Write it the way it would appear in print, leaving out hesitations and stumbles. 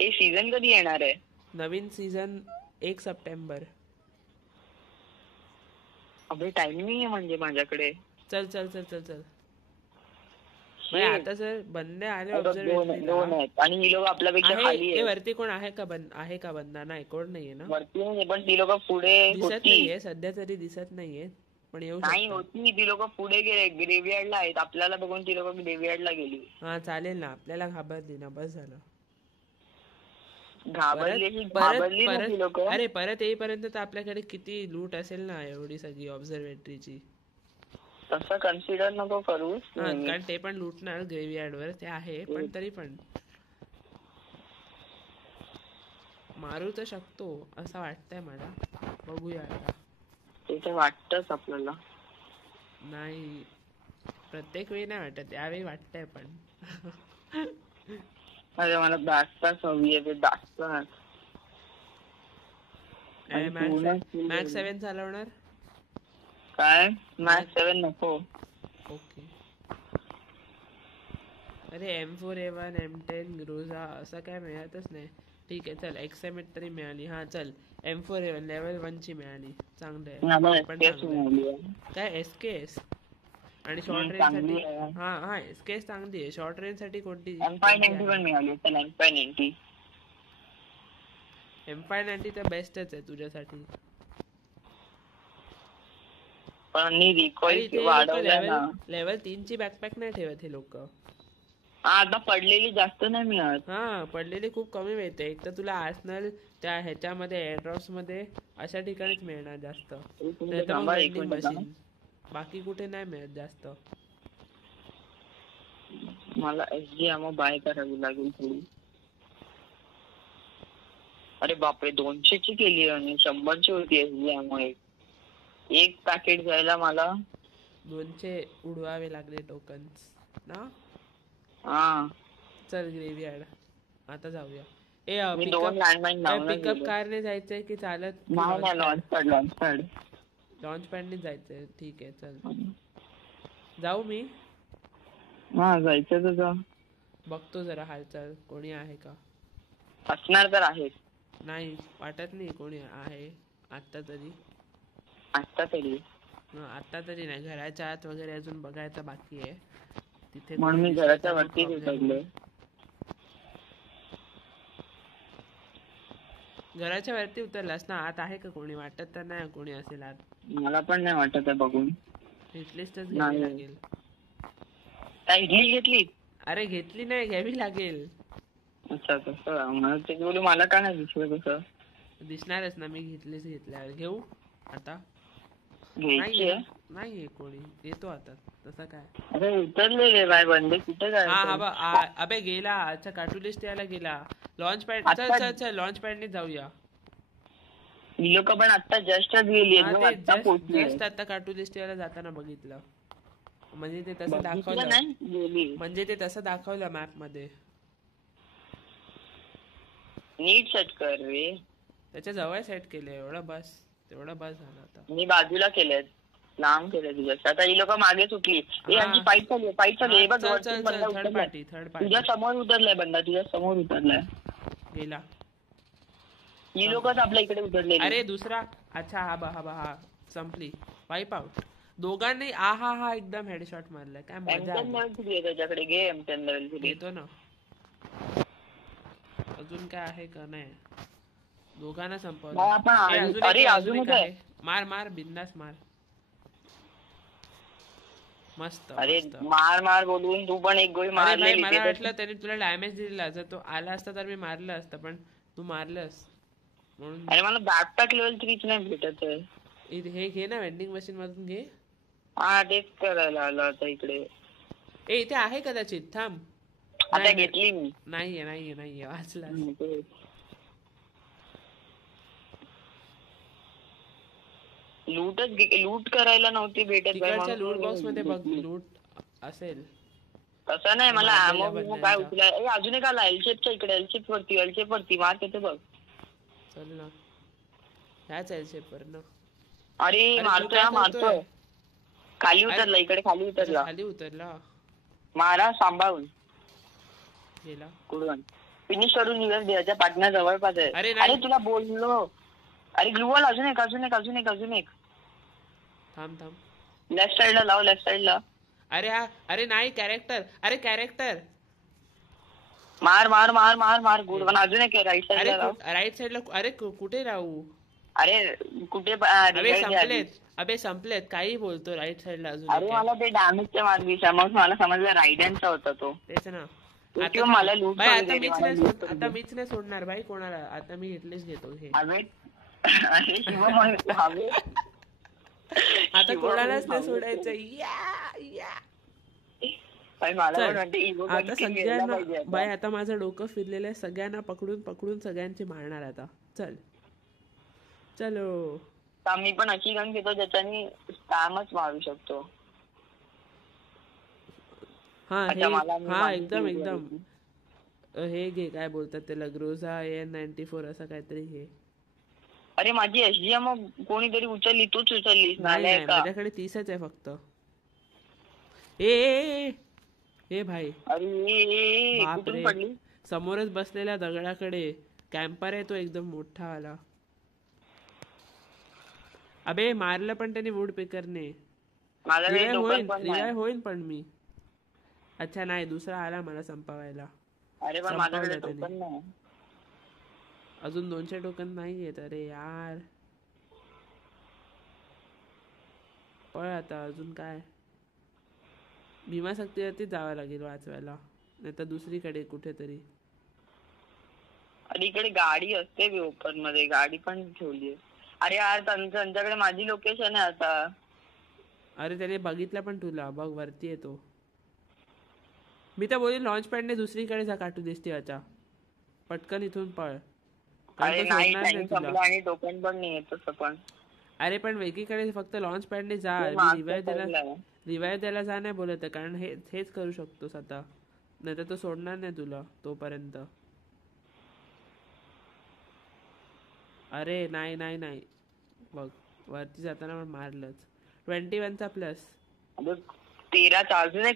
हे सीझन कधी येणार आहे? नवीन सीझन 1 सप्टेंबर. अबे टाइम नाही आहे म्हणजे माझ्याकडे. चल चल चल चल चल भाई आता सर बंदे आले दोन ऑब्झर्वेटरीला. आहेत आणि ही लोक आपल्यापेक्षा खाली आहे आहे. वरती कोण आहे का? आहे का बंदा? नाही कोण नाहीये ना. वरती नाही पण ती लोक पुढे दिसत होती. नाहीये सध्या तरी दिसत नाहीये पण येऊ नाही शकतात. होती ती लोक पुढे गेले ग्रेव्हयार्डला आहेत. आपल्याला बघून ती लोक ग्रेव्हयार्डला गेली. हा चालेल ना आपल्याला घाबरली ना बस झालं. घाबरली ना ती लोक. अरे परत येईपर्यंत तर आपल्याकडे किती लूट असेल ना एवढी सगळी ऑब्झर्वेटरीची. तसं कन्सिडर नको करू कारण ते पण लुटणार ग्रेव्हयार्ड वर ते आहे पण तरी पण मारू तर शकतो असं वाटतंय मला. बघूया आता. ते तर वाटतच आपल्याला. नाही प्रत्येक वेळी नाही वाटत यावेळी वाटतंय पण. अरे मला बॅकपॅक हवी आहे. ते बॅकपॅक मॅक्स 7 चालवणार काय? मॅक्स 7 नको. ओके. अरे M4A1 M10 ग्रोझा असं काय मिळतच नाही. ठीक आहे चल एक्सएमएट तरी मिळाली. हा चल M4A1 लेवल 1 ची मिळाली. चांगलं आहे. काय SKS आणि शॉर्ट रेंज साठी. हा SKS चांगली आहे. शॉर्ट रेंज साठी कोणती? M590 पण मिळाली. चल M590. M590 तर बेस्टच आहे तुझ्यासाठी. पण रिकॉइल वाढवलं ना. लेवल 3 ची बॅकपॅक नाही ठेवत हे लोक. आता पडलेली जास्त नाही मिळत. हा पडलेली खूप कमी मिळते. एक तर तुला आर्सनल त्या ह्याच्यामध्ये एअरड्रॉप्स मध्ये अशा ठिकाणीच मिळणार जास्त. मशीन बाकी कुठे नाही मिळत जास्त. मला SG अमो बाय करावी लागेल थोडी. अरे बापरे 200 ची केली आणि 100 ची होती SG अमो. एक पॅकेट घ्यायला मला 200 उडवावे लागले टोकन्स ना. हा चल ग्रेव्हयार्ड आता जाऊया. पिकअप कारने जायचंय की चालत? लॉन्च पॅडने जायचंय. ठीक आहे चल जाऊ मी. हा जायचं तर जा. बघतो जरा हालचाल कोणी आहे का. असणार तर आहे. नाही वाटत नाही कोणी आहे आता तरी. आता तरी नाही. घराच्या आत वगैरे अजून बघायचं बाकी आहे. तिथे म्हणून मी घराच्या वरती उतरले. घराच्या वरती उतरलास ना. आत आहे का कोणी? वाटत तर नाही कोणी असेल आत. मला पण नाही वाटत आहे बघून. हिटलिस्टच घ्यावी लागेल. इडली घेतली? अरे घेतली नाही घ्यावी लागेल. अच्छा तसं मला का नाही दिसलं तसं? दिसणारच ना. मी घेतल्यावर घेऊ आता. नाहीये कोणी. येतो आता. तसं काय. अरे उतरलेले बाय बंदे कुठे काय? अबे गेला. अच्छा कार्टुलिस्ट यायला गेला. लॉन्च पॅड चल लॉन्च पॅडने जाऊया. ही लोक पण आता जस्टच गेली. जस्ट आता कार्टुलिस्ट यायला जाताना बघितलं. म्हणजे ते तसं दाखवलं मॅप मध्ये. नीट सेट कर रे. त्याच्या जवळ सेट केले. एवढं बस तेवढं बस झालं. आता मी बाजूला केलंय. लांब केलंय तुझ्या. आता ही लोक मागे सुटली. फाईट चालू आहे. थर्ड पार्टी तुझ्या समोर उतरलाय बंदा. तुझ्या समोर उतरलाय. गेला. ही लोकच आपल्या इकडे उतरले. अरे दुसरा. अच्छा हा संपली. वाईप आउट. दोघांनी हा एकदम हेडशॉट मारलाय. काय मजा आली. त्याच्याकडे घे M10 लेवल घेतो ना. अजून काय आहे का? नाही. दोघांना संपवलं. अजून काय? मार बिंदास मार. मस्त. अरे मार बोलून तू पण एक गोळी मारली. मला वाटलं त्याने तुला डॅमेज दिला. जर तो आला असता तर मी मारलं असतं पण तू मारलंस म्हणून. अरे मला बॅकपॅक लेवल 3 नाही भेटत आहे. हे घे ना वेंडिंग मशीन मधून घे. हा तेच करायला आलो आता इकडे. इथे आहे कदाचित. थांब. आता घेतली मी. नाहीये वाचला. लूट करायला नव्हती भेटत. लूट बॉक्स मध्ये बघ लूट असेल. तसं नाही मला अमो काय उचलाय. अजून एक आला एलशेपच्या इकडे. एलशेप वरती मार तिथे बघ. चल ना ह्याच एलशेप वर ना. अरे मारतोय. खाली उतरला. इकडे खाली उतरला. मारा सांभाळून. गेला. कुडून फिनिश करून युएस द्यायच्या पाटण्या जवळपास आहे. अरे नाही. अरे तुला बोललो. अरे ग्लुवॉल अजून एक अजून एक अजून एक अजून एक. थांब. लेफ्ट साइडला लाव लेफ्ट साइडला. अरे नाही कॅरेक्टर. अरे कॅरेक्टर मार मार मार मार मार गुड पण अजून एक राईट साइडला लाव. राईट साइडला. अरे कुठे राहू. अरे कुठे अबे संपलेत. काही बोलतो राईट साइडला अजून. अरे मला ते डॅमेजच्या मार्गीचा मग मला समजलं राईडनचा होता तो. तेच ना. मला लूट आता मीच नाही सोडणार भाई कोणाला. आता मी हिटलेस घेतो हे. आता कोणालाच नाही सोडायचं. आता सगळ्यांना बाय आता माझं डोकं फिरलेलं आहे. सगळ्यांना पकडून सगळ्यांची मारणार आता. चलो मी पण अशी गन घेतो ज्याच्यानी स्पॅमच मारू शकतो. हा एकदम हे घे काय बोलतात त्याला ग्रोझा AN-94 असं काहीतरी हे. अरे माझी SGM कोणीतरी उचलली. तूच उचललीस. नाही माझ्याकडे 30च आहे फक्त. ए भाई अरे कुठून पडली. समोरच बसलेल्या दगडाकडे कॅम्पर आहे तो एकदम मोठा आला. अबे मारलं पण त्याने वूड पिकरने. रिवाय होईल पण मी. अच्छा नाही दुसरा आला मला संपवायला. अरे पण माझ्याकडे टोकन नाही. अजून 200 टोकन नाही येत. अरे यार पळ आता. अजून काय भीमाशक्तीवरती जावं लागेल वाचवायला. नाही तर दुसरीकडे कुठेतरी. अरे इकडे गाडी असते ओपन मध्ये. गाडी पण ठेवली. अरे यार त्यांच्याकडे माझी लोकेशन आहे आता. अरे त्याने बघितलं पण तुला. बघ वरती येतो. मी तर बोलली लॉन्च पॅडने दुसरीकडे जा काटू दिसते आता. पटकन इथून पळ. आणि टोकन पण नाही येत तसं पण. अरे पण वेगळीकडे फक्त लॉन्च पॅडने जा. रिवाय द्यायला जा नाही बोलत कारण हेच करू शकतोस आता. नाही तर तो सोडणार नाही तुला तोपर्यंत. अरे नाही बघ वरती जाताना पण मारलंच. 21चा प्लस. 13चा अजून एक